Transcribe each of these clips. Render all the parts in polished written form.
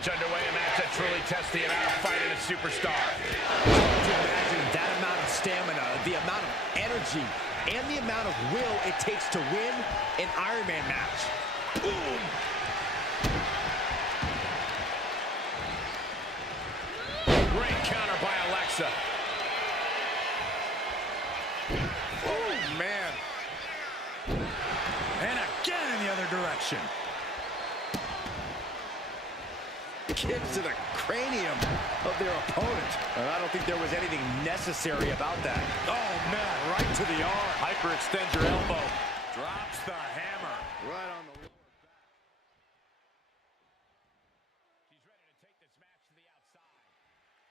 Underway, a match that truly tests the amount of fight in a superstar. To imagine that amount of stamina, the amount of energy, and the amount of will it takes to win an Iron Man match. Boom! Great counter by Alexa. Oh, man. And again in the other direction. Kicks to the cranium of their opponent. I don't think there was anything necessary about that. Oh, man, right to the arm. Hyperextends your elbow. Drops the hammer. Right on the lower back. She's ready to take this match to the outside. Oh,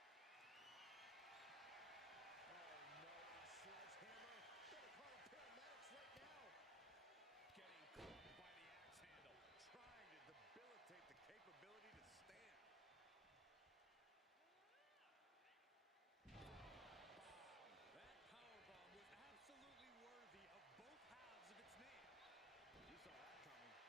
no, sledgehammer. Better call the paramedics right now. Getting caught by the axe handle. Trying to debilitate the capability to stand. That powerbomb was absolutely worthy of both halves of its name. You saw that coming.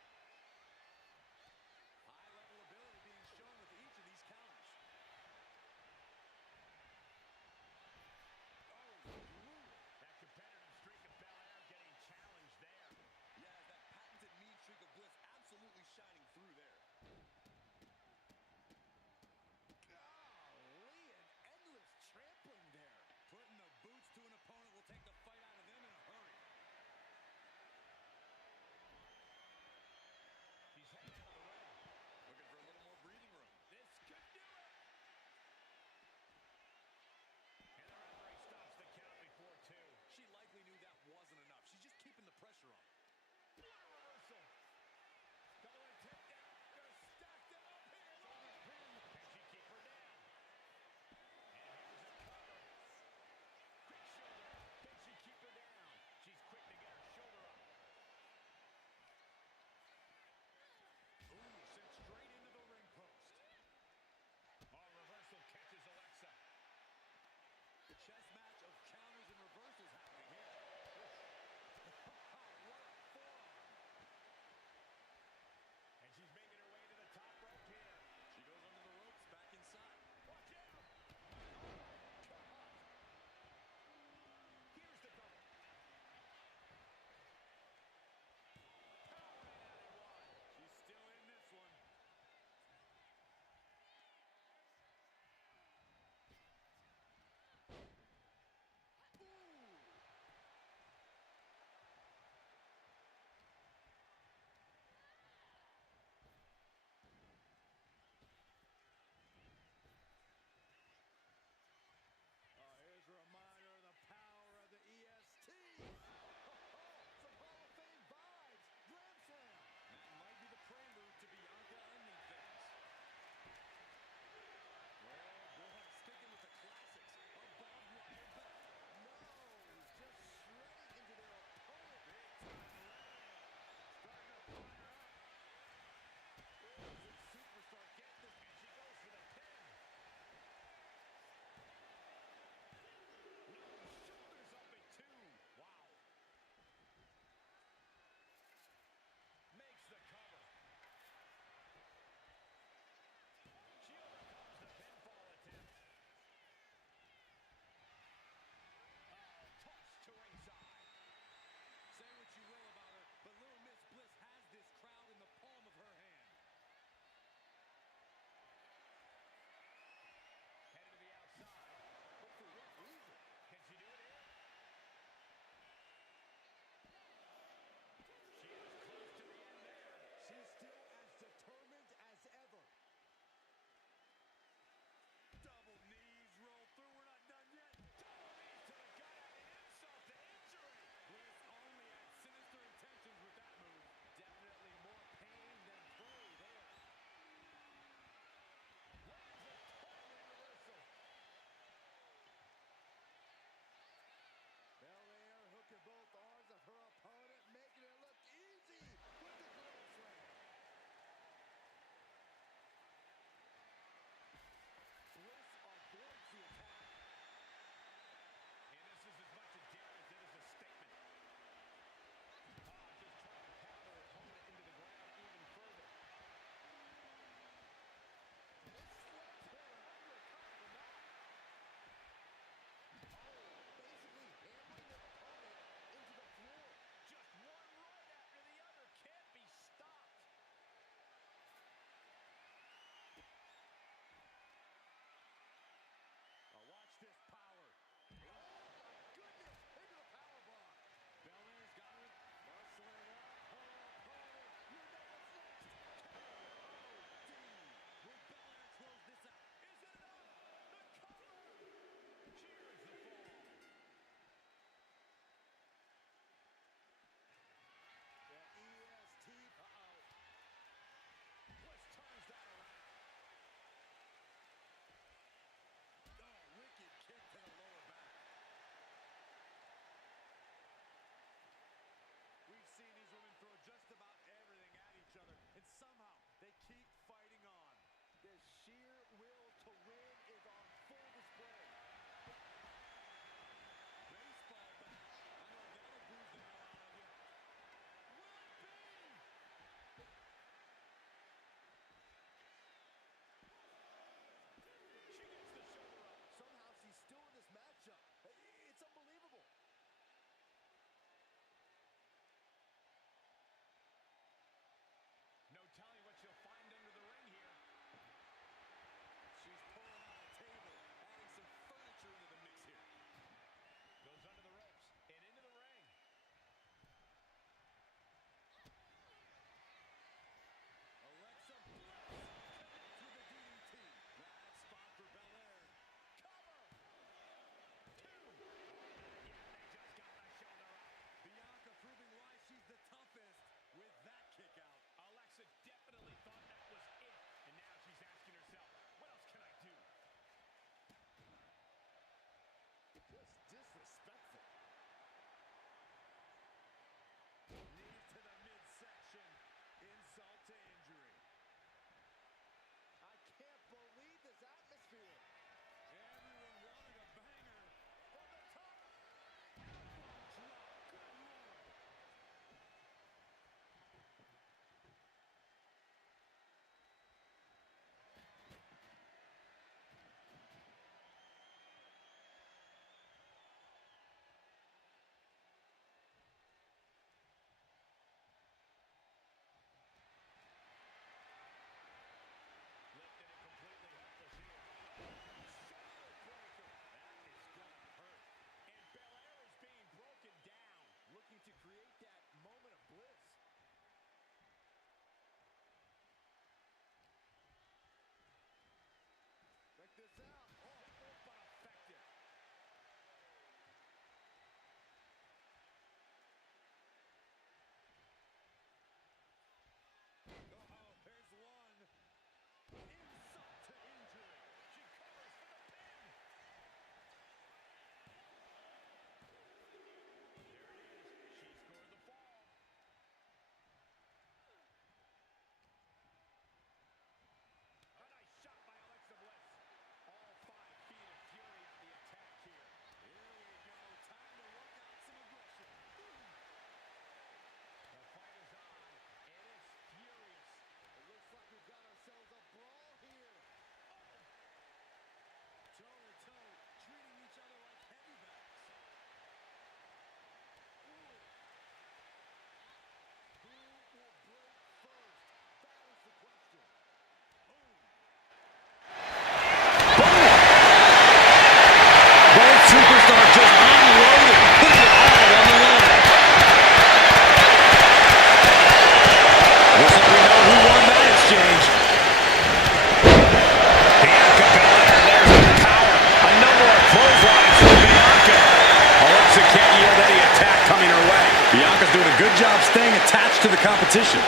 competition.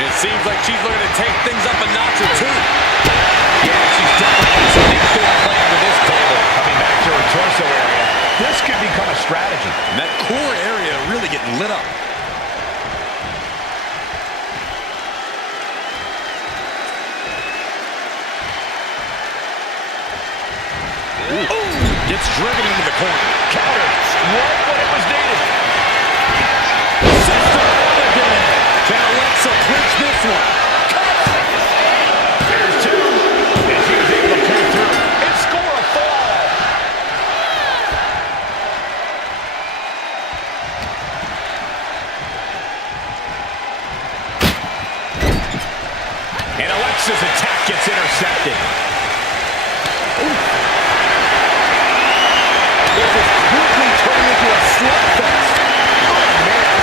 It seems like she's looking to take things up a notch or two. Yeah, she's definitely got something good playing with this table. Coming back to her torso area. This could become a strategy. And that core area really getting lit up. Gets driven into the corner. Counter. Right when it was needed. Sister again. Can Alexa clinch this one? There's two. And she was able to pull through and score a fall. And Alexa's attack gets intercepted. This is quickly turning into a slugfest. Oh, man.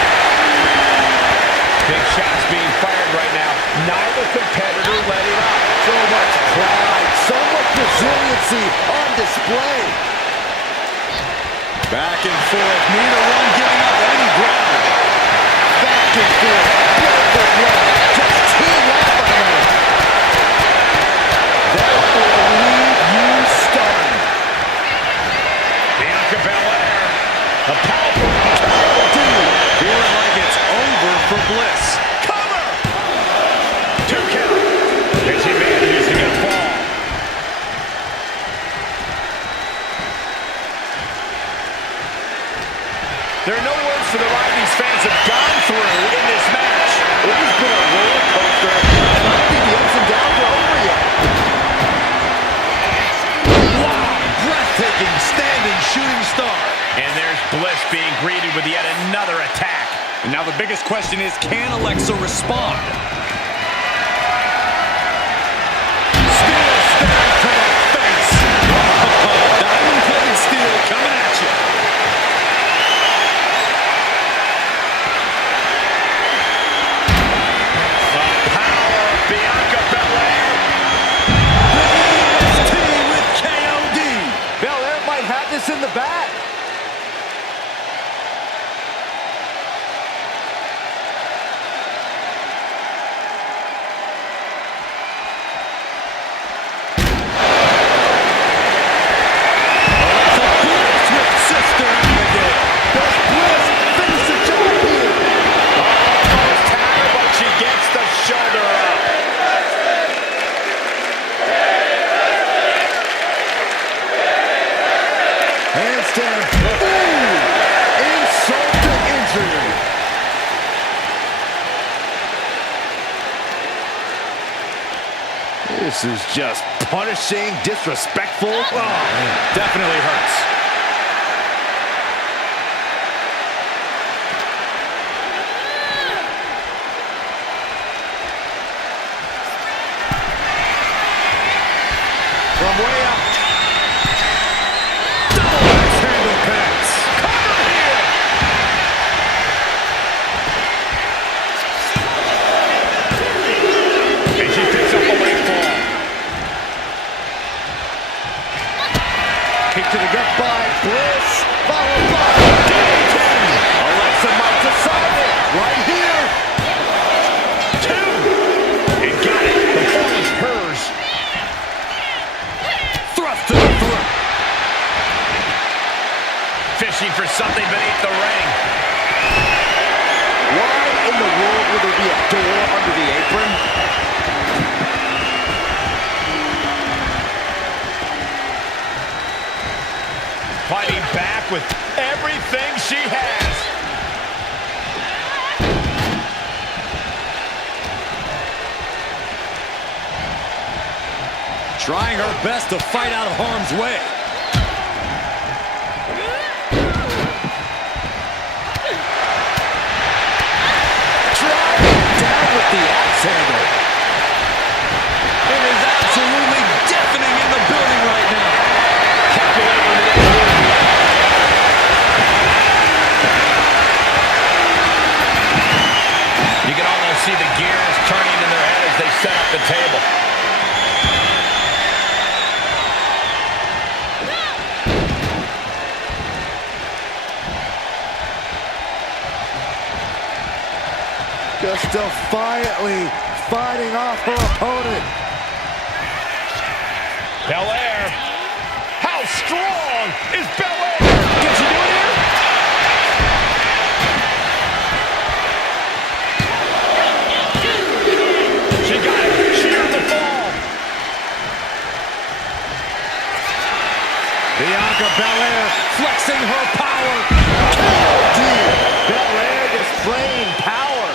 Big shots being fired right now. Neither competitor let it up. So much pride, so much resiliency on display. Back and forth. Neither one giving up any ground. Back and forth. Blood for blood. Just team up on another. That will leave you stunned. Bianca Belair. A powerful KO. Feeling like it's over for Bliss. Cover! 2 count. And she manages to get a fall. There are no words for the ride these fans have gone through in this match. It has been a roller coaster, and I think the ups and downs are over yet. Wow, breathtaking standing shooting star. And there's Bliss being greeted with yet another attack. And now the biggest question is, can Alexa respond? Steel stare to the face. Diamond-plated steel coming at you. The power of Bianca Belair. NXT with KOD. Belair might have this in the bag. This is just punishing, disrespectful. Oh, Definitely hurts. from way up. Double axe handle pass. Cover here. And she picks up a leg fall. Kick to the gut by Bliss. Followed by DDT. Alexa might decide it right here. Two. And got it. The point is hers. Thrust to the throat. Fishing for something beneath the ring. Why in the world would there be a door under the apron? Fighting back with everything she has. Trying her best to fight out of harm's way. Driving down with the axe handle. It is absolutely deafening in the building right now. Calculating the next move. You can almost see the gears turning in their head as they set up the table. just defiantly fighting off her opponent. Belair. How strong is Belair? Can she do it here? She got it. She earned the fall. Bianca Belair flexing her power. Belair displaying power.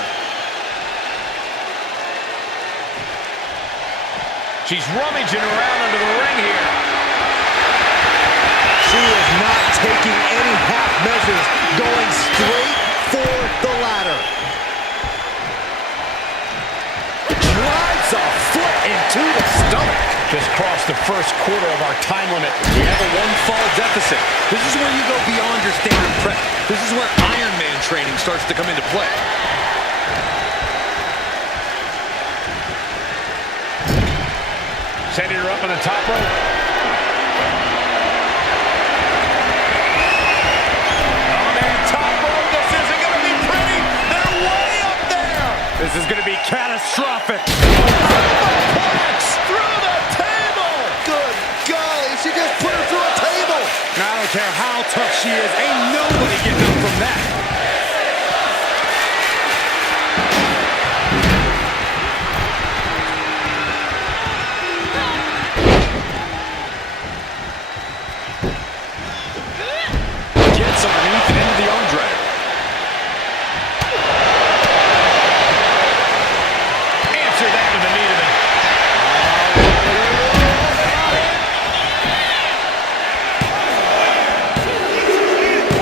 She's rummaging around under the ring here. She is not taking any half measures, going straight for the ladder. Drives a foot into the stomach. Just crossed the first quarter of our time limit. We have a one-fall deficit. This is where you go beyond your standard prep. This is where Iron Man training starts to come into play. Sending her up on the top rope. Oh, man, top rope. This isn't going to be pretty. They're way up there. This is going to be catastrophic. Suplex through the table. Good golly, she just put her through a table. I don't care how tough she is. Ain't nobody getting up from that. Gets underneath and into the arm drag. Answer that with a knee to the...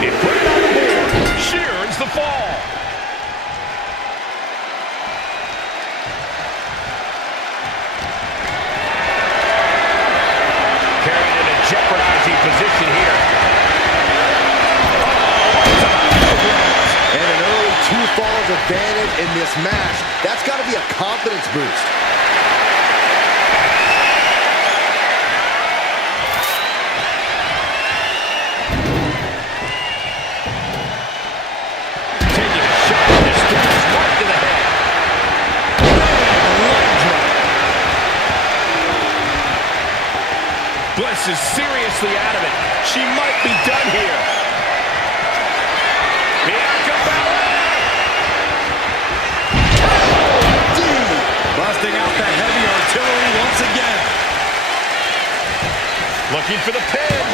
It put it on the board. She earns the fall. Carried in a jeopardizing position here. And an early 2 falls advantage in this match. That's got to be a confidence boost. Taking a shot. This goes right to the head. Leg drop. Bliss is seriously out of it. She might be done here. Bianca Belair. Busting out the heavy artillery once again. Looking for the pin.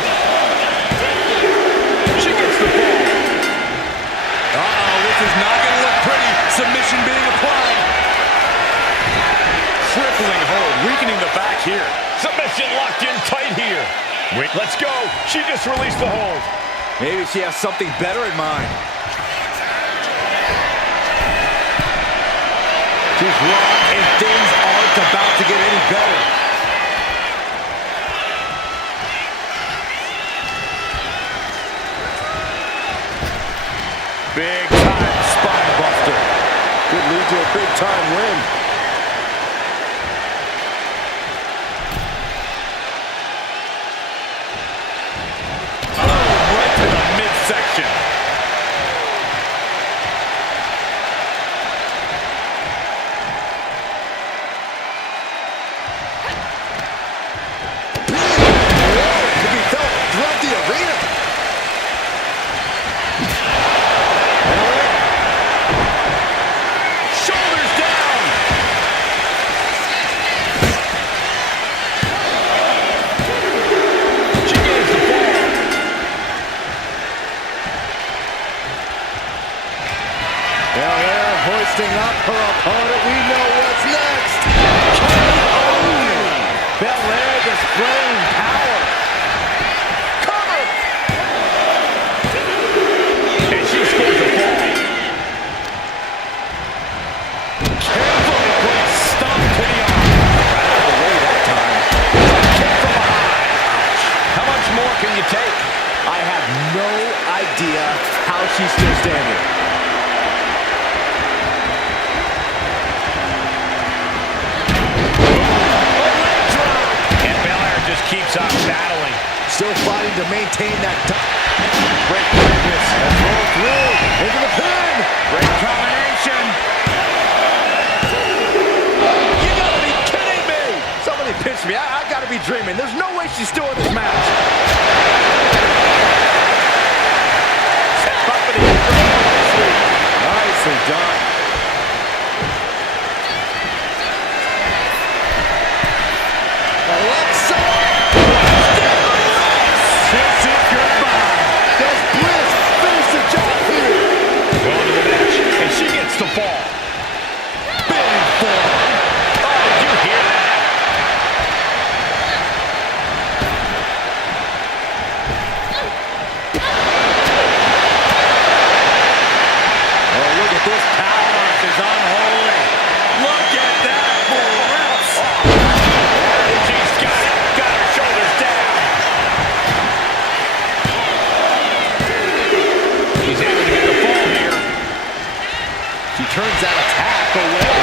She gets the ball. Uh-oh, this is not going to look pretty. Submission being applied. Crippling hold, weakening the back here. Submission locked in tight here. Wait, let's go. She just released the hold. Maybe she has something better in mind. She's wrong, and things aren't about to get any better. Big time spine buster. Could lead to a big time win. Right to the midsection. To be felt throughout the arena. Shoulders down. She gains the ball. Belair hoisting up her opponent. We know what's next. Belair displaying power. Cover. And she scores the ball. Carefully placed stomp to the arm. Out of the way that time. Kick from behind. How much more can you take? I have no idea how she's still standing. And Belair just keeps on battling. Still fighting to maintain that. Great quickness. Let's roll through. Into the pin. Great combination. me. I gotta be dreaming. There's no way she's still in this match. Step up in the apron. Nicely done. Alexa! This is goodbye. Does Bliss finish the job here? Going to the match, and she gets the fall. Big forearm. Oh, did you hear that? Oh, look at this power. Is unholy. Look at that for reps. She's got it. Got her shoulders down. She's able to get the fall here. She turns that attack away.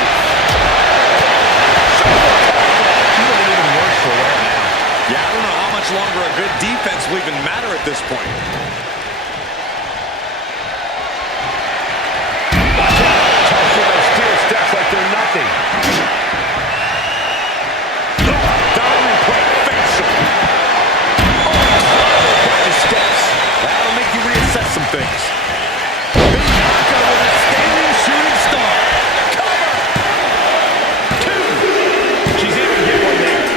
She's looking even worse for wear now. Yeah, I don't know how much longer a good defense will even matter at this point. Steps like they're nothing. Dominant quick facial. Steps. That'll make you reassess some things. Bianca with a standing shooting star. Cover. 2. She's able to get one there.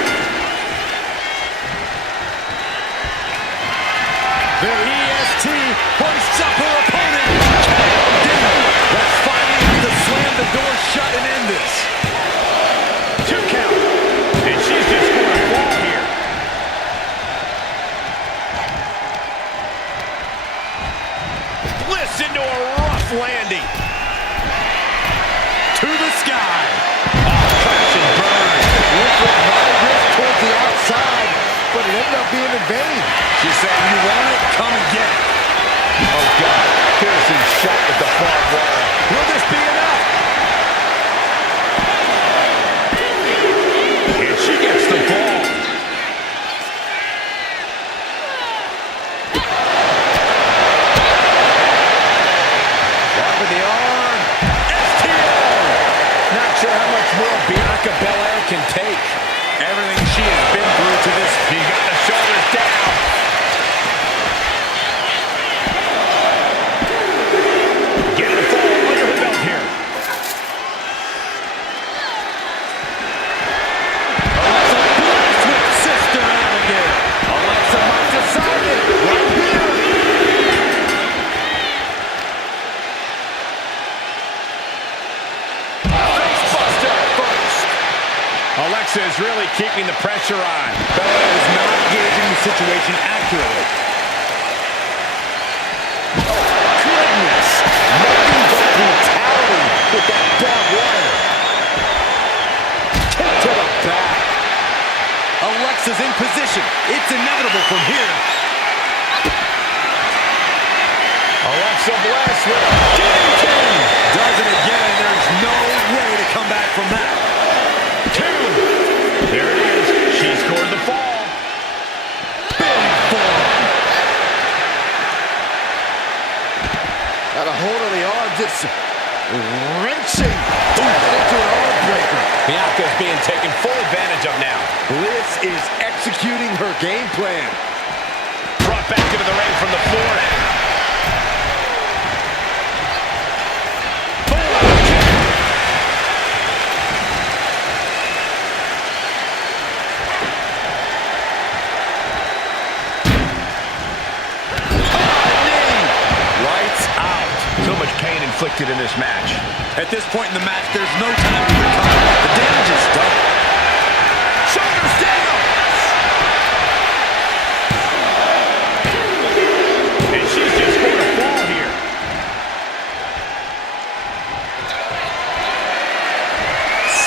The EST hoists up her opponent. That's finally enough to slam the door shut and end this. 2 count. And she's just going to fall here. Bliss into a rough landing. To the sky. Crash and burn. Went for a high risk towards the outside, but it ended up being in vain. She's saying, you want it? Come and get it. Oh, God. Piercing shot with the barbed wire. Will this be enough? And she gets the ball. Drop of the arm. STO. Not sure how much more Bianca Belair can take. Everything she has been through to this. She got the shoulders down. Getting the fall under her belt here. Alexa Bliss with Sister Abigail. Alexa might decide it right here. Facebuster first. Alexa is really keeping the pressure on. Belair is not gauging the situation accurately. Goodness. Nothing but brutality with that barbed wire. Kick to the back. Alexa's in position. It's inevitable from here. Alexa Bliss with a DDT. Does it again. There's no way to come back from that. 2. There it is. She scored the fall. Big forearm. Got a hold of the arm, just wrenching. Into an arm breaker. Bianca's being taken full advantage of now. Bliss is executing her game plan. Brought back into the ring from the floor now. Inflicted in this match. At this point in the match, there's no time to recover. The damage is done. Shoulders down. And she's just going to fall here.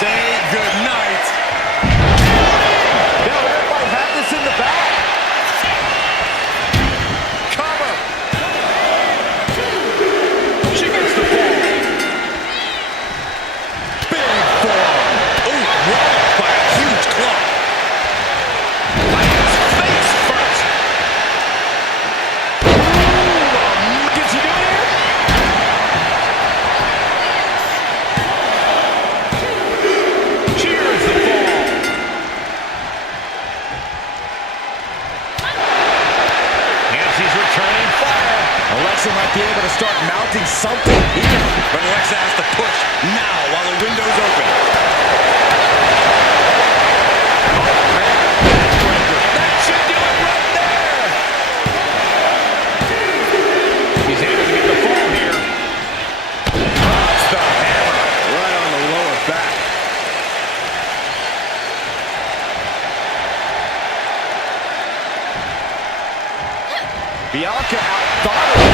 Say goodnight. Now everybody had this in the back. Cover. She gets the fall. Big forearm. Oh, rocked by a huge club. Alexa might be able to start mounting something here. But Alexa has to push now while the window's open. That should do it right there. He's able to get the fall here. Drops the hammer right on the lower back. Bianca outthought her.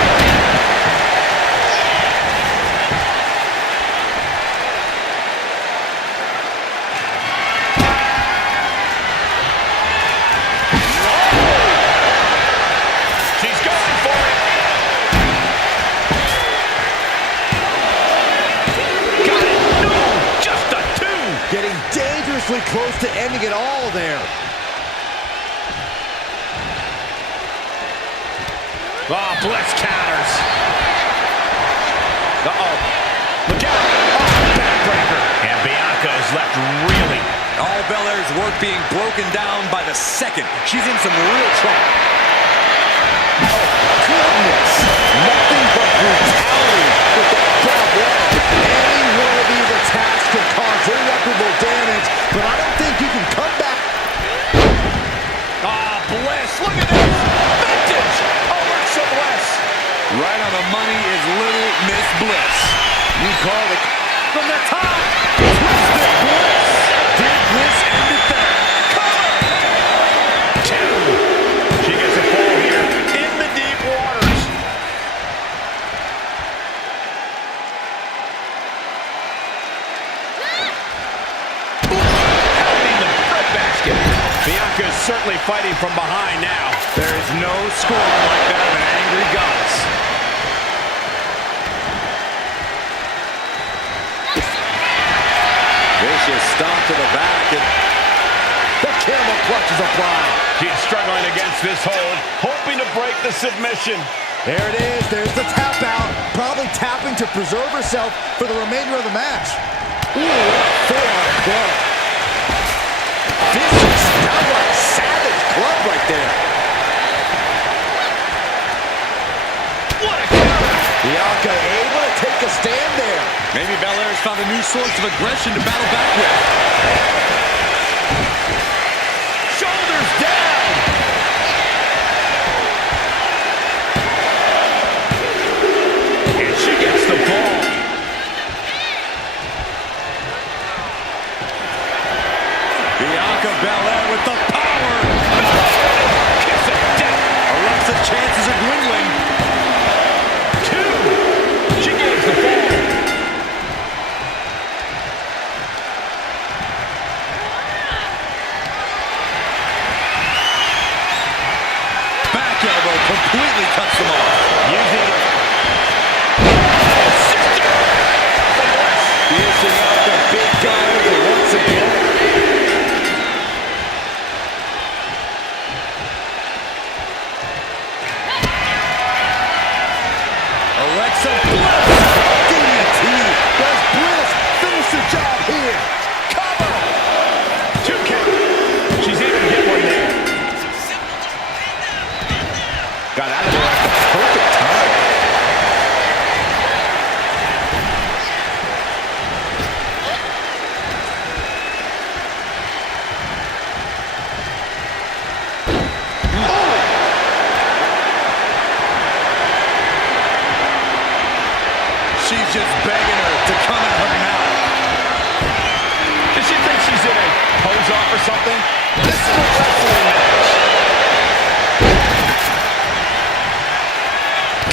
She's going for it. Got it. No, just a two. Getting dangerously close to ending it all there. Oh, Bliss counters. Uh-oh. Look out. Oh, backbreaker. And Bianca is left reeling. All Belair's work being broken down by the second. She's in some real trouble. Goodness. Nothing but brutality with that Bad Blood. Any one of these attacks can cause irreparable damage, but I don't think you can come back. Ah, Bliss. Look at this. Vintage. Alexa Bliss. Right on the money is Little Miss Bliss. You called it. From the top. Twisted Bliss. Did Bliss end it there? Cover. Two. She gets a fall here in the deep waters. Pounding the breadbasket. Bianca is certainly fighting from behind now. There is no scoring like that of an angry goddess. Vicious stomp to the back, and The camel clutch is applied. She's struggling against this hold, hoping to break the submission. There it is. There's the tap out. Probably tapping to preserve herself for the remainder of the match. Ooh, what a forearm club. Vicious, downright savage club right there. What a counter! Bianca able to take a stand there. maybe Belair's found a new source of aggression to battle back with. Shoulders down! And she gets the ball. Bianca Belair with the power. Kiss of death. Alexa's chances are dwindling. Two. She gains the ball. Back elbow completely cuts them off. Using Using out the big guns once again. Alexa Bliss. DDT. Does Bliss finish the job here? cover. 2 count. She's able to get one there. Got out of there at the perfect time. She's just begging her to come at her now. Does she think she's in a pose-off or something? This is a wrestling match.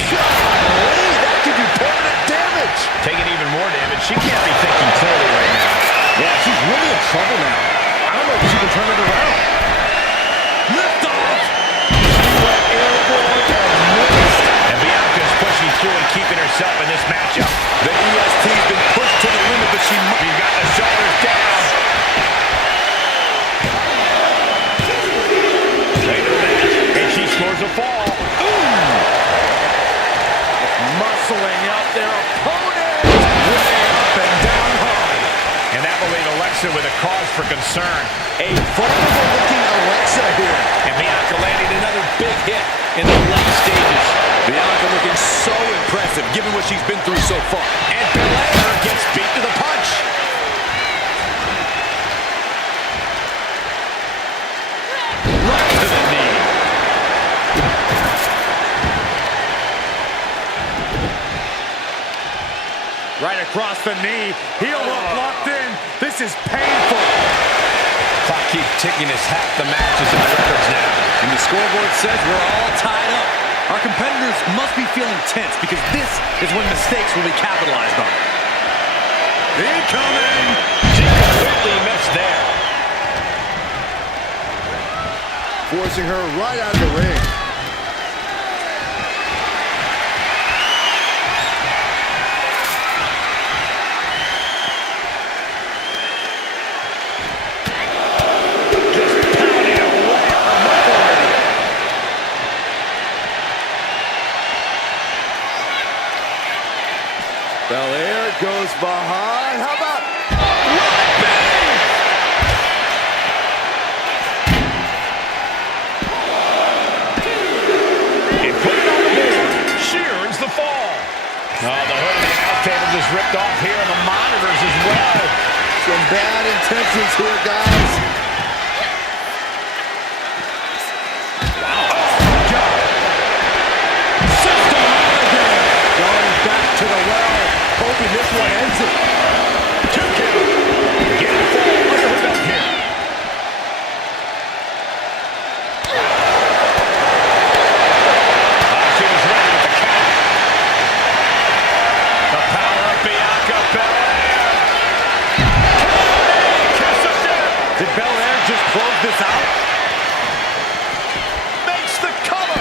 Golly, that could do permanent damage. Taking even more damage. She can't be thinking clearly right now. Yeah, she's really in trouble now. I don't know if she can turn it around. Lift off. And Bianca's pushing through and keeping herself in this matchup. The EST's been pushed to the limit, but she might. She's got the shoulders down. Later match, and she scores a fall. Muscling out their opponent. Way up and down hard. And that will leave Alexa with a cause for concern. A vulnerable looking Alexa here. And Bianca landing another big hit in the late stages. Bianca looking so given what she's been through so far. And Belair gets beat to the punch. Right to the knee. Right across the knee. Heel hook locked in. This is painful. Clock keeps ticking as half the matches in the records now. And the scoreboard says we're all tied up. Our competitors must be feeling tense because this is when mistakes will be capitalized on. Incoming. She completely missed there. Forcing her right out of the ring. Belair goes behind. How about And put it on the board. She earns the fall. Oh, the hood of the announce table just ripped off here and the monitors as well. some bad intentions here, guys? To the well, hoping this one ends it. 2 count. Getting full under her belt here. She was ready with the count. The power of Bianca Belair. Kiss of death. Did Belair just close this out? Makes the cover.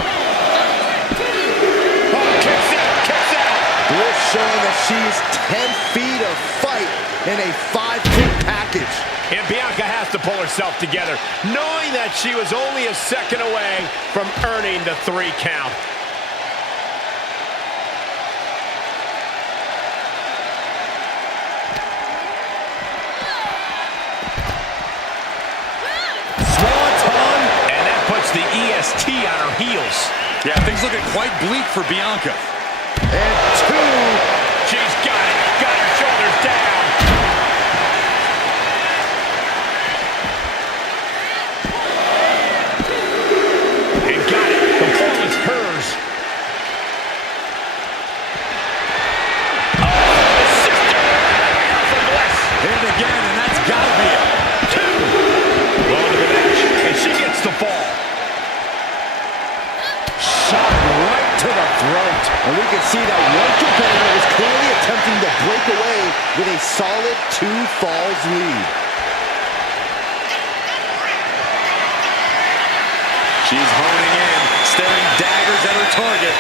Oh, kicks out, kicks out. Bliss showing that she's 10 feet of fight in a 5-kick package. And Bianca has to pull herself together, knowing that she was only a second away from earning the 3 count. Swanton. And that puts the EST on her heels. Yeah, things looking quite bleak for Bianca. And 2. She's got it. Got her shoulders down. And got it. The ball is hers. Oh, sister. From Bliss. And again, and that's gotta be it. 2. Low into the match. And she gets the fall. Shot right to the throat. And we can see that one competitor is clearly attempting to break away with a solid 2 falls lead. She's honing in, staring daggers at her target.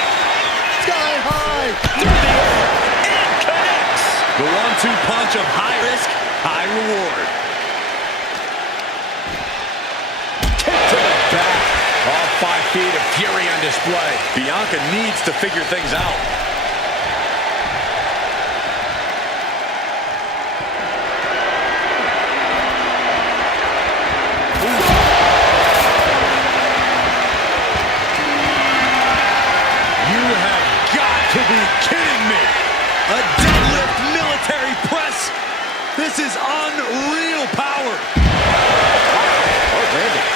Sky high. Through the air. And connects. The 1-2 punch of high risk, high reward. Kick to the back. All 5 feet of fury on display. Bianca needs to figure things out. You have got to be kidding me. A deadlift military press. This is unreal power. Oh, landed.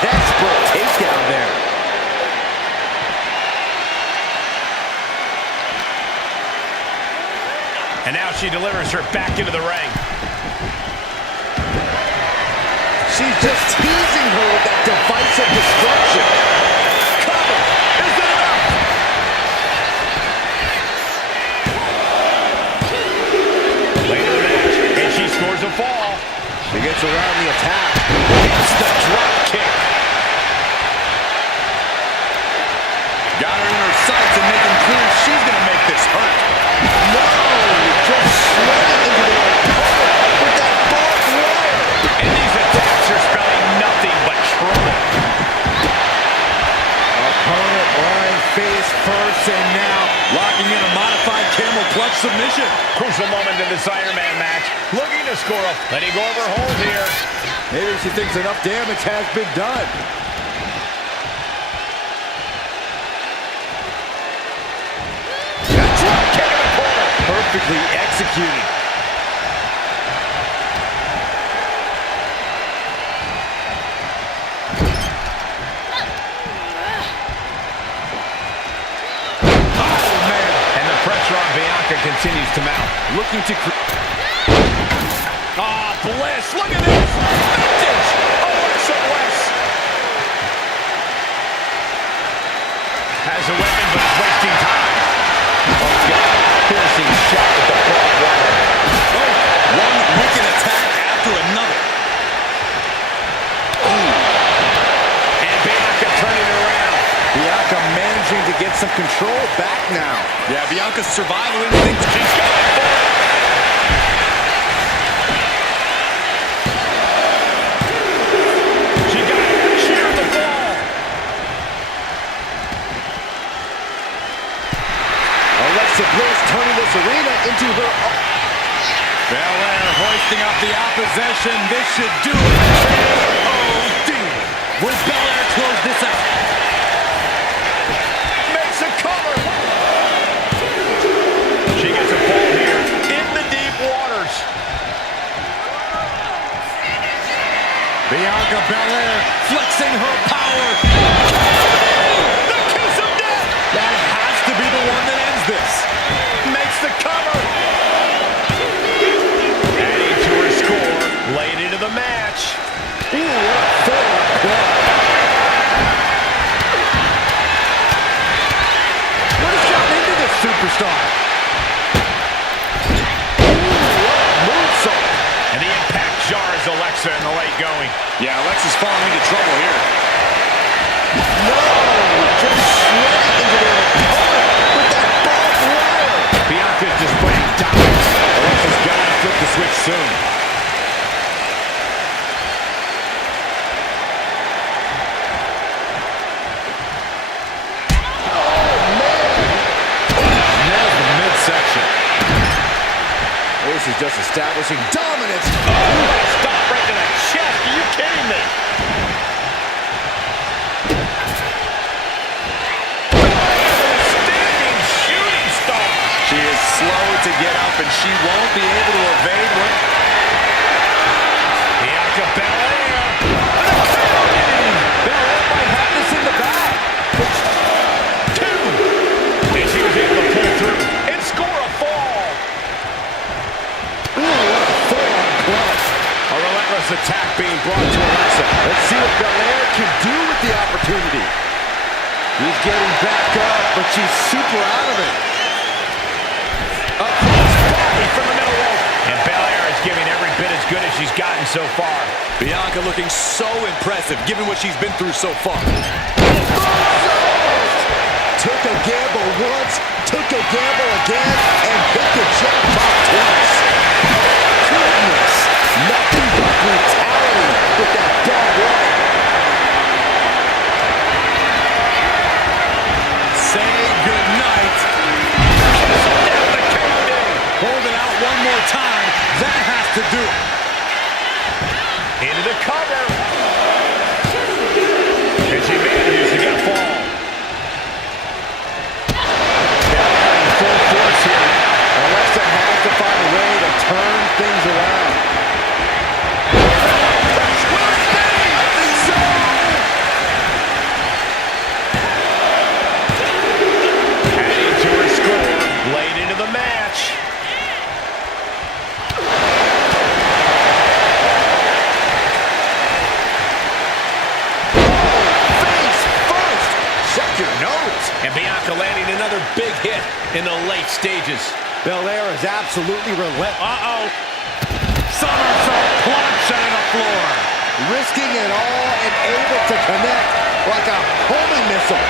Textbook takedown there. And now she delivers her back into the ring. She's just teasing her with that divisive destruction. Cover. Is it enough? Later in the match, and she scores a fall. She gets around the attack. It's the drop kick. Got her in her sights and making clear she's going to make this hurt. No! Just shredding into the opponent with that barbed wire. And these attacks are spelling nothing but trouble. clutch submission. Crucial moment in this Iron Man match. Looking to score a... Letting go of her hold here. Maybe she thinks enough damage has been done. That's right. Kick in the corner. Perfectly executed. Continues to mount. Looking to... Ah, Bliss. Look at this. Vintage. Alexa Bliss. Has a weapon, but it's wasting time. Oh, God. Piercing shot with the barbed wire. Oh, one wicked attack after another. Ooh. And Bianca turning it around. Bianca managing to get some control back now. Yeah, Bianca's survival instincts. She's going for it. She got it. Sheared the fall. Alexa Bliss turning this arena into her... Belair hoisting up the opposition. This should do it. K.O.D. Will Belair close this out? Makes a cover. She gets a fall here in the deep waters. Bianca Belair flexing her power. The kiss of death. That has to be the one that ends this. Makes the cover. Adding to her score. Late into the match. Ooh, what a forward. What has gotten into this superstar? And the impact jars Alexa in the late going. Yeah, Alexa's falling into trouble here. No! Just straight into their opponent with that barbed wire! Bianca's displaying dominance. Alexa's got to flip the switch soon. This is just establishing dominance. Oh, stop right to the chest. Are you kidding me? Standing shooting star. She is slow to get up, and she won't be able to evade what... Bianca Belair. Belair might have this in the bag. 2. And she was able to pull through and score a fall. A relentless attack being brought to Alexa. Let's see what Belair can do with the opportunity. He's getting back up, but she's super out of it. Across body from the middle rope. And Belair is giving every bit as good as she's gotten so far. Bianca looking so impressive, given what she's been through so far. Took a gamble once, took a gamble again, and hit the jackpot twice. Goodness, nothing but brutality with that barbed wire. Say goodnight. Hold it out one more time. That has to do it. Into the cover. And she manages to get a fall. Full force here now. Alexa has to find a way to turn things around. I think so. Adding to her score late into the match. Face first. Check your nose. And Bianca landing another big hit in the late stages. Belair is absolutely relentless. Uh-oh. Somersault plunge to the floor. Risking it all and able to connect like a homing missile.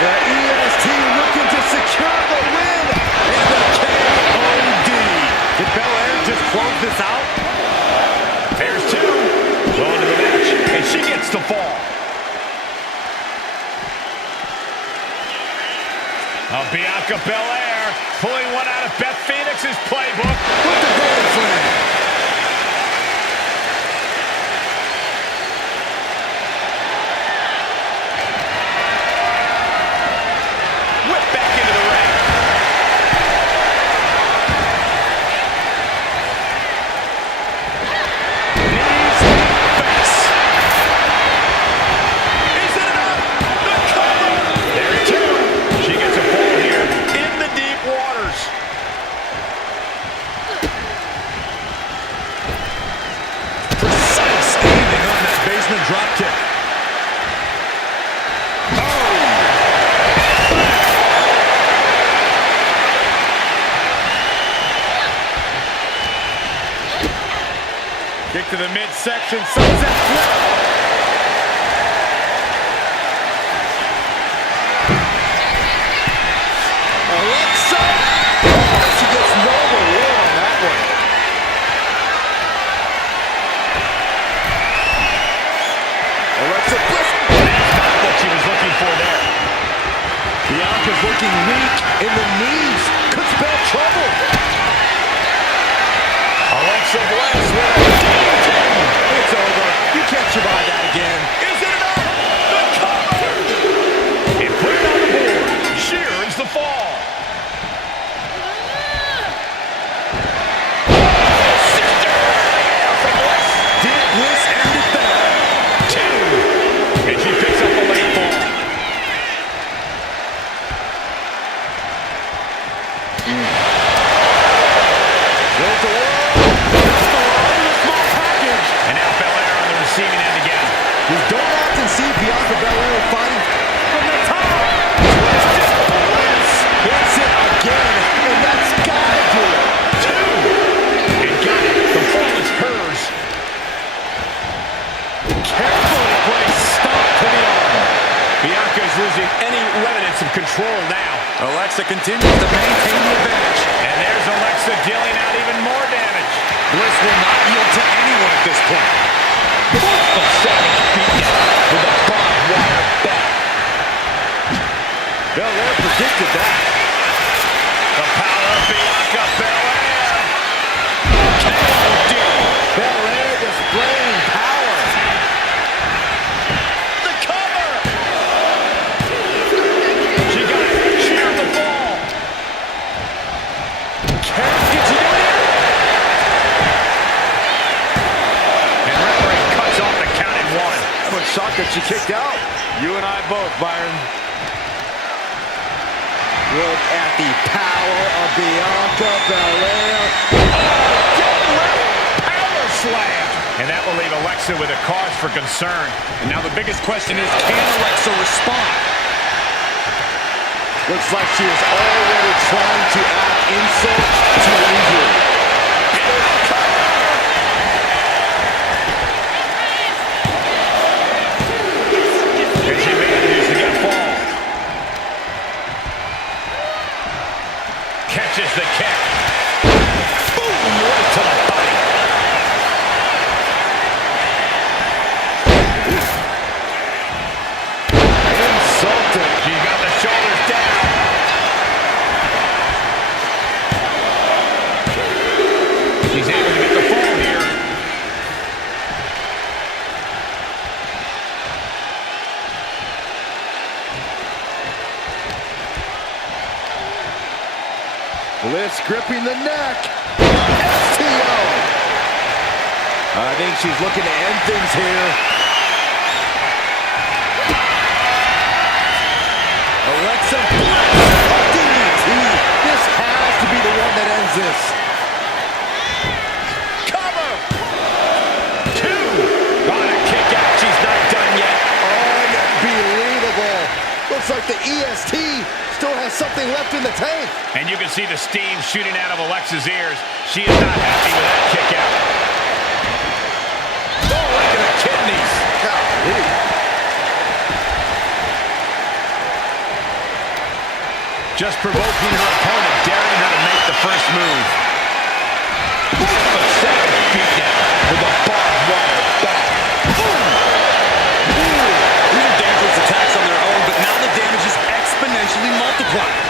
The EST looking to secure the win. And the K.O.D. Did Belair just close this out? There's 2. Going to the match. And she gets the fall. Bianca Belair pulling one out of Beth Phoenix's playbook. With the golden flame. Whip back into the ring. Knees to the face. Is it enough? The cover. There's two. She gets a fall here in the deep waters. Precise aiming on that basement drop kick. Kick to the midsection, sunset flip. Alexa. Oh, she gets no reward on that one. Alexa Bliss. Not what she was looking for there. Bianca's looking weak in the knees. Could spell trouble. Alexa Bliss with a guillotine. It's over. You can't survive that again. Is it enough? The cover. And put it on the board. She earns the fall. Sister from Bliss. Did Bliss end it there? Two. And she picks up a late fall. Built the world. And now Belair on the receiving end again. We don't often see Bianca Belair fighting from the top. Bliss hits it again, and that's gotta do it. Two. And got it. The fall is hers. Carefully placed stomp to the arm. Bianca is losing any remnants of control now. Alexa continues to maintain the advantage. And there's Alexa dealing out even more damage. Bliss will not yield to anyone at this point. A savage beatdown with a barbed wire bat. Belair predicted that. The power of Bianca Belair. KOD. Belair displaying power. The cover. She got it. She earned the fall. Can she do it? And referee cuts off the count at one. I'm shocked that she kicked out. You and I both, Byron. Look at the power of Bianca Belair. Power slam. And that will leave Alexa with a cause for concern. And now the biggest question is, can Alexa respond? Looks like she is already trying to add insult to injury. And she manages to get a fall. Catches the kick. Boom! Right to the body. Insulting. She got the shoulders down. She's able to get the fall here. Bliss gripping the neck. STO. I think she's looking to end things here. Alexa Bliss. DDT. This has to be the one that ends this. Cover. Two. On a kick out. She's not done yet. Unbelievable. Looks like the EST still has something left in the tank. And you can see the steam shooting out of Alexa's ears. She is not happy with that kick out. Oh, look at the kidneys. Golly. Just provoking her opponent, daring her to make the first move. A savage beatdown with a barbed wire bat. These are dangerous attacks on their own, but now the damage is exponentially multiplied.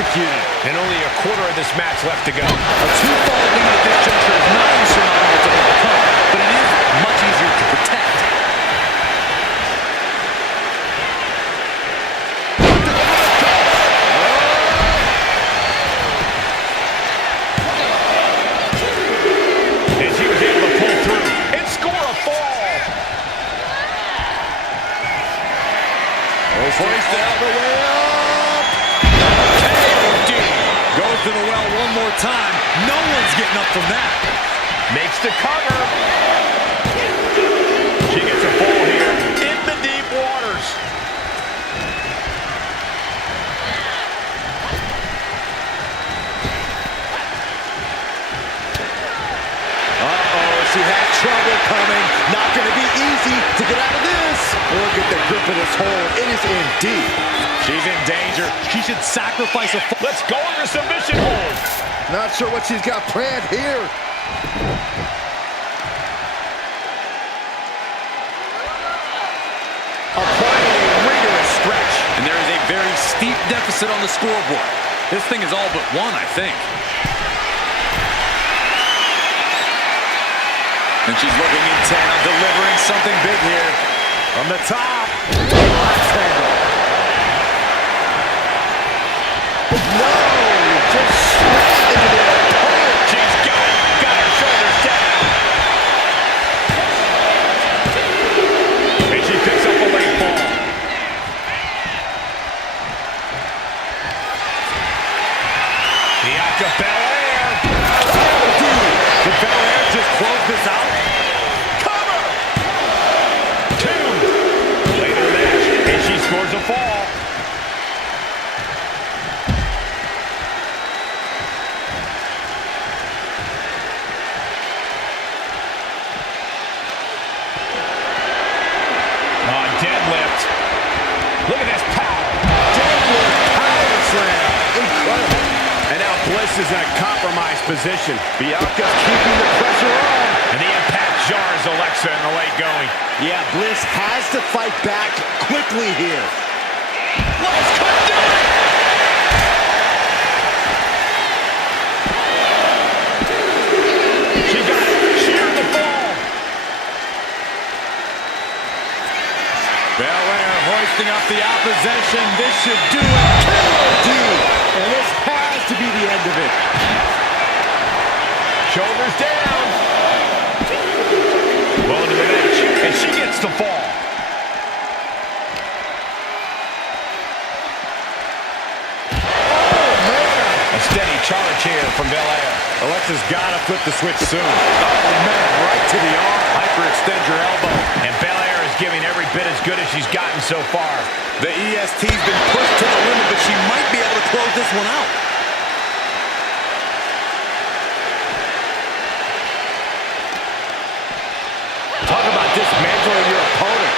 executed. And only a quarter of this match left to go. A two-fall lead at this juncture is not insurmountable to overcome, but it is much easier to protect. And she was able to pull through and score a fall. Hoisted all the way up. KOD goes to the well one more time. No one's getting up from that. Makes the cover. She gets a fall here in the deep waters. She had trouble coming. Not going to be easy to get out of this. Look at the grip of this hold. It is in deep. She's in danger. She should sacrifice a... Let's go into submission hold. Not sure what she's got planned here. Applying a rigorous stretch. And there is a very steep deficit on the scoreboard. This thing is all but one, I think. And she's looking intent on delivering something big here. From the top. No, just straight into the opponent. She's going. Got her shoulders down. And she picks up a late ball. Bianca Belair. Did Belair just close this out? Cover. 2. Later in the match. And she scores a fall. Deadlift. Look at this power. Deadlift power slam. Incredible. And now Bliss is in a compromised position. Bianca's keeping the pressure on. And the impact jars Alexa in the late going. Yeah, Bliss has to fight back quickly here. Bliss could do it! She got it. She earned the fall. Belair hoisting up the opposition. This should do it. KOD. And this has to be the end of it. Shoulders down. Well into the match. And she gets the fall. Oh, man. A steady charge here from Belair. Alexa's got to flip the switch soon. Oh, man, right to the arm. Hyperextend your elbow. And Belair is giving every bit as good as she's gotten so far. The EST's been pushed to the limit, but she might be able to close this one out. Talk about dismantling your opponent.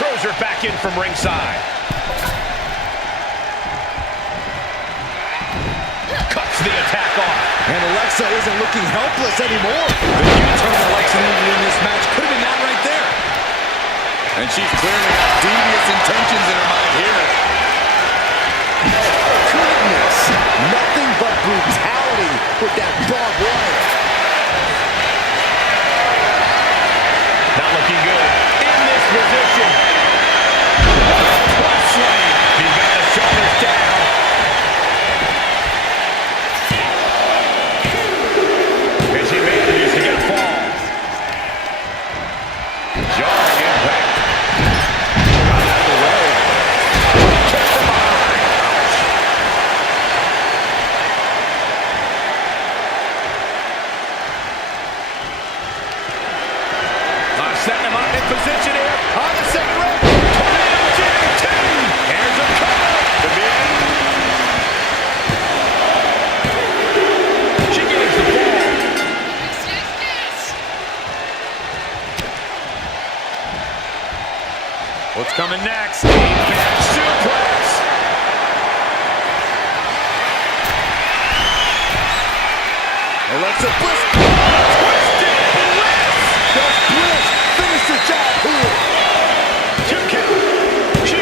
Throws her back in from ringside. Cuts the attack off. And Alexa isn't looking helpless anymore. The U-turn Alexa needed in this match could have been that right there. And she's clearly got devious intentions in her mind here. Goodness. Nothing but brutality with that barbed wire. Not looking good. In this position. Plus slam. She's got the shoulders down. And she manages to get a fall. Jarring impact. Out of the way. Kick from behind. Setting him up in position here. On the second rope. Tornado DDT. Here's a cover. The man. She gains the ball. What's coming next? Impact suplex. Alexa Bliss. Twisted Bliss. Does Bliss finish the job here? 2 count. She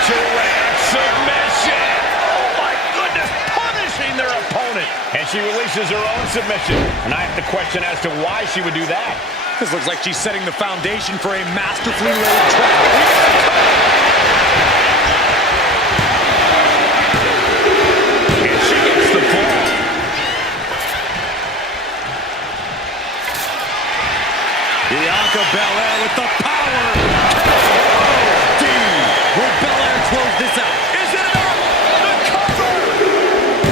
Switzerland submission. Oh my goodness, punishing their opponent. And she releases her own submission. And I have to question as to why she would do that. This looks like she's setting the foundation for a masterfully laid trap. And she gets the fall. Bianca Belair with the power. KO-D. Will Belair close this out? Is it enough? The cover!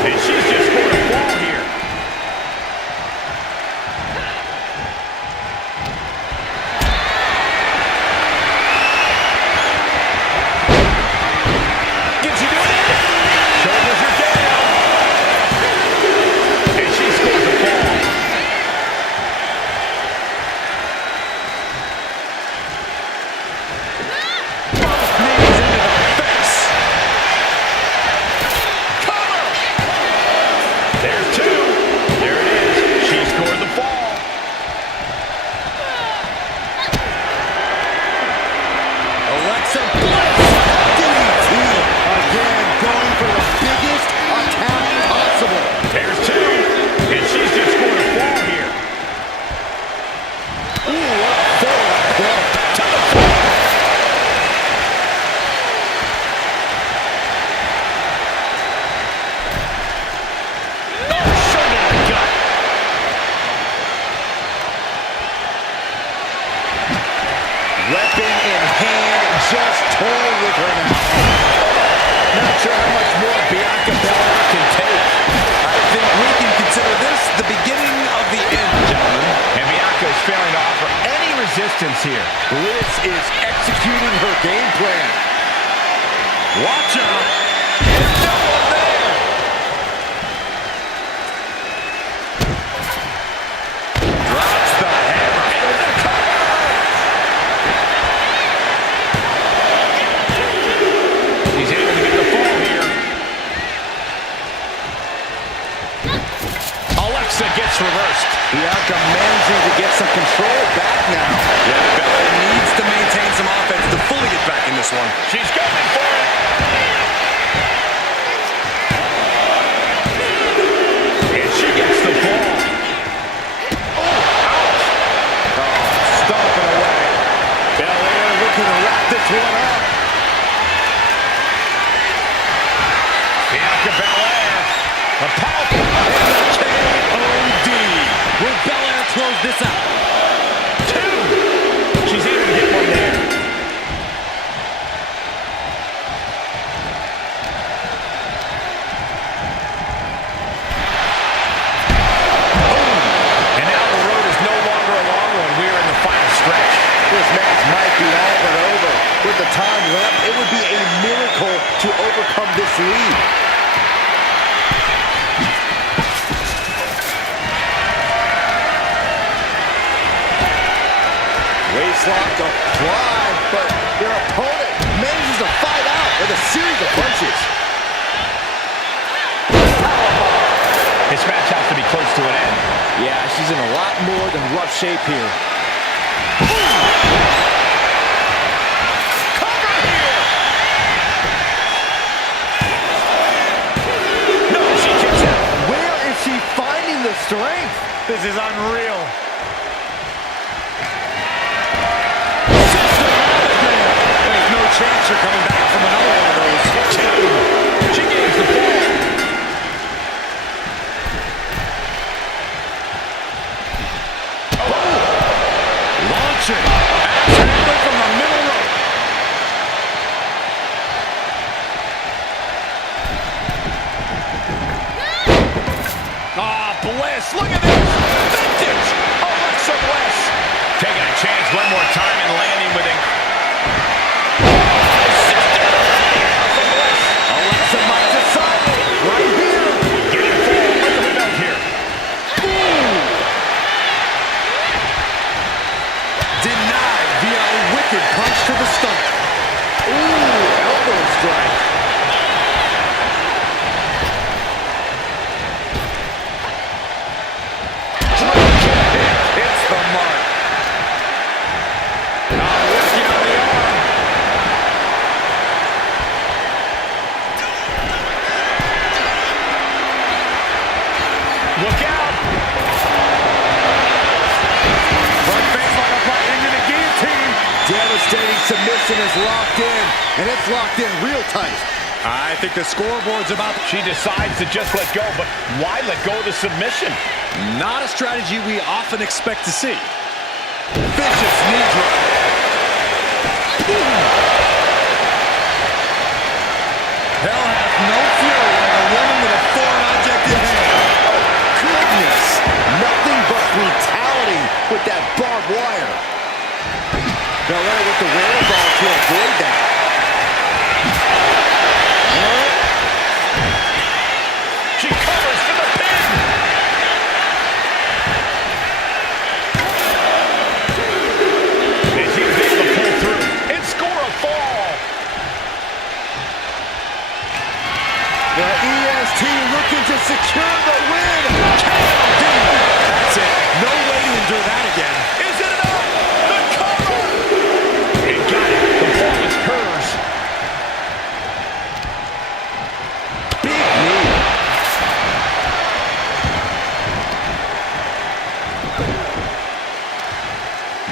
And she's just going to fall here. Can she do it? Shoulders are down. And she scores the fall. There's two. There it is. She scored the fall. Alexa Bliss. DDT. Again, going for the biggest attack possible. There's two. And she's just scored a fall here. Ooh, what a forward blow. To the floor. Oh, shoulder to the gut. Weapon in hand, just toying with her now. Not sure how much more Bianca Belair can take. I think we can consider this the beginning of the end, gentlemen. And Bianca is failing to offer any resistance here. Bliss is executing her game plan. Watch out. And no one there. Drops the hammer. And the cover. He's able to get the fall here. Alexa gets reversed. Bianca managing to get some control back now. Yeah, Belair needs to maintain some offense to fully get back in this one. She's going for it. And she gets the ball. Oh, ouch. Stomping away. Belair looking to wrap this one up. Bianca Belair. A powerful KO-D. Will Belair close this out? two. She's able to get one there. And now the road is no longer a long one. We are in the final stretch. This match might be all but over. With the time left, it would be a miracle to overcome this lead. Waistlock applied, but their opponent manages to fight out with a series of punches. This match has to be close to an end. Yeah, she's in a lot more than rough shape here. Cover here. No, she kicks out. Where is she finding the strength? This is unreal. There's no chance you're coming back from another one of those. Two. She gains the ball. Launching. Axe handle from the middle rope. Ah, Bliss, look at this. Vintage. Alexa Bliss. Taking a chance one more time and landing with it. Alexa might decide it right here. Getting full under the belt here. Denied via a wicked punch to the stomach. Ooh, elbow strike. It's the mark. Risking submission is locked in, and it's locked in real tight. I think the scoreboard's about... She decides to just let go, but why let go of the submission? Not a strategy we often expect to see. Vicious knee drop. Hell has no fury like a woman with a foreign object in hand. Oh, goodness. Nothing but brutality with that barbed wire. Belair with the wherewithal to avoid that. She covers for the pin. And she was able to pull through and score a fall. The EST looking to secure the win. That's it. No way to endure that again. Is it enough? The cover. And got it. The ball is hers. Big knee.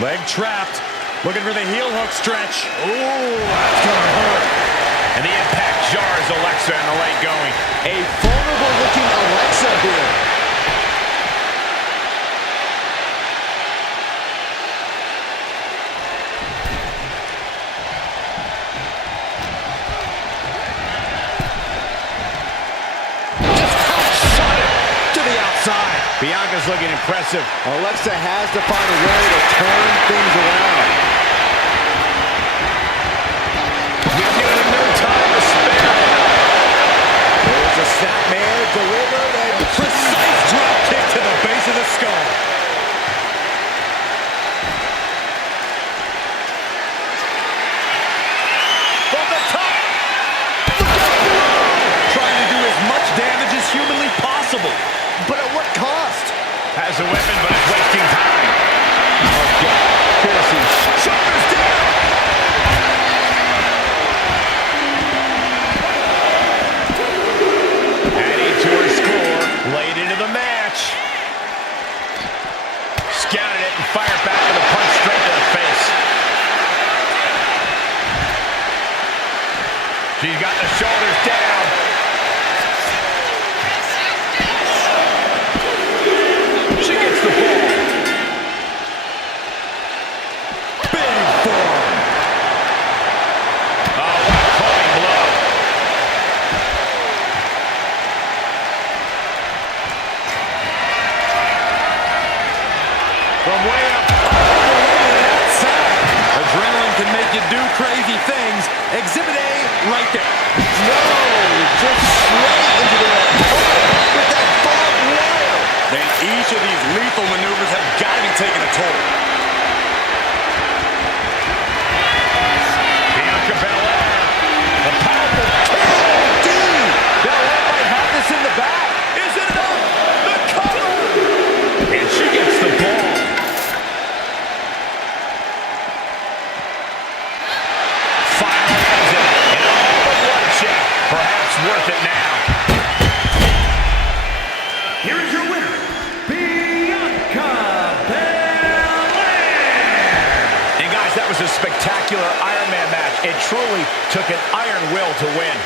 Leg trapped. Looking for the heel hook stretch. Ooh, that's gonna hurt. And the impact jars Alexa in the late going. A vulnerable looking Alexa here. To the outside. Bianca's looking impressive. Alexa has to find a way to turn things around. We've given him no time to spare. There's a snapmare delivered and Precise drop kick to the base of the skull. From the top. Trying to do as much damage as humanly possible. but at what cost? Has a weapon, but it's wasting time. Oh, God. Piercing. Shoulders down. Adding to her score. Late into the match. Scouted it and fired back with a punch straight to the face. She's got the shoulders down. She gets the ball. Big form. Oh, what a clean blow. From way up. Adrenaline can make you do crazy things. Exhibit A right there. No, just straight into the opponent with that barbed wire. Then each of these lethal maneuvers have got to be taking a toll. Bianca Belair. The powerful Dude, Belair might have this in the bag. Is it enough? The cover. And she gets the ball. Finally ends it. And all the bloodshed. Perhaps worth it now. Here is your winner, Bianca Belair. And guys, that was a spectacular Iron Man match. It truly took an iron will to win.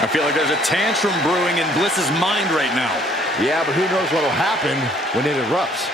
I feel like there's a tantrum brewing in Bliss's mind right now. Yeah, but who knows what will happen when it erupts.